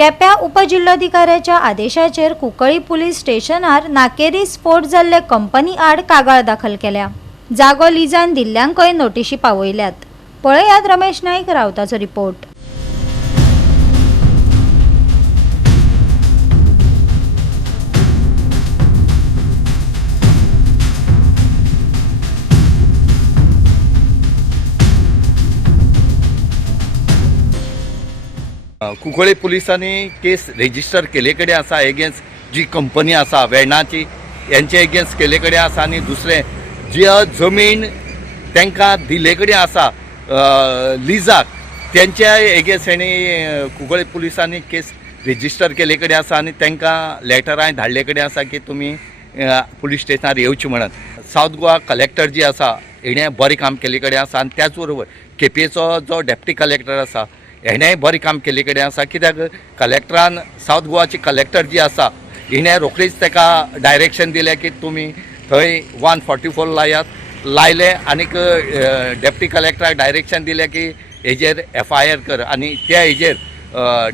केप्यां उपजिल्लोधिकाऱ्याच्या आदेशाचेर कुंकळ्ळी पुलीस स्टेशनार नाकेरी स्फोट जाल्ले कंपनी आड कागाळ दाखल केल्या। जागो लिजान दिल्ल्यांकय नोटीशी पावयल्यात। पळयात रमेश नाईक रावताचो रिपोर्ट। कुंकळ्ळी पुलिसांनी केस रेजिस्टर केले कडेन आसा एगेन्स्ट जी कंपनी आसा वेर्णाची यांचे एगेन्स्ट केले कडेन आसा आनी दुसरें जी जमीन तांकां दिले कडेन आसा लिजाक त्यांच्या एगेन्स्ट हेणी कुंकळ्ळी पुलिसांनी केस रेजिस्टर केले कडेन आसा आनी तांकां लेटरां धाडले कडेन आसा की तुमी पुलीस स्टेशनार येवचें म्हणून। सावथ गोवा कलेक्टर जी आसा हेणें बरें काम केले कडेन आसा आनी त्याच बरोबर केपेचो जो डेप्टी कलेक्टर आसा हेणेंय बरें काम केले कडेन आसा। कित्याक कलेक्टरान सावथ गोवाची कलेक्टर जी आसा हिणें रोखडीच ताका डायरेक्शन दिलें की तुमी थंय 144 लायले आनीक डेप्टी कलेक्टराक डायरेक्शन दिलें की हेजेर FIR कर आनी त्या हेजेर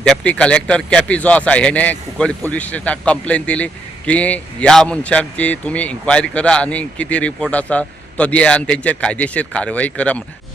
डेप्टी कलेक्टर केपी जो आसा हेणें कुंकळ्ळी पुलीस स्टेशनाक कंप्लेन दिली की ह्या मनशाची तुमी इन्क्वायरी करा आनी कितें रिपोर्ट आसा तो दिया आनी तेंचेर कायदेशीर कारवाई करा म्हणून।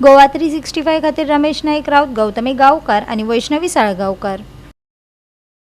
गोवा 365 खातीर रमेश नाईक राऊत, गौतमी गांवकार आणि वैष्णवी साळगांवकार।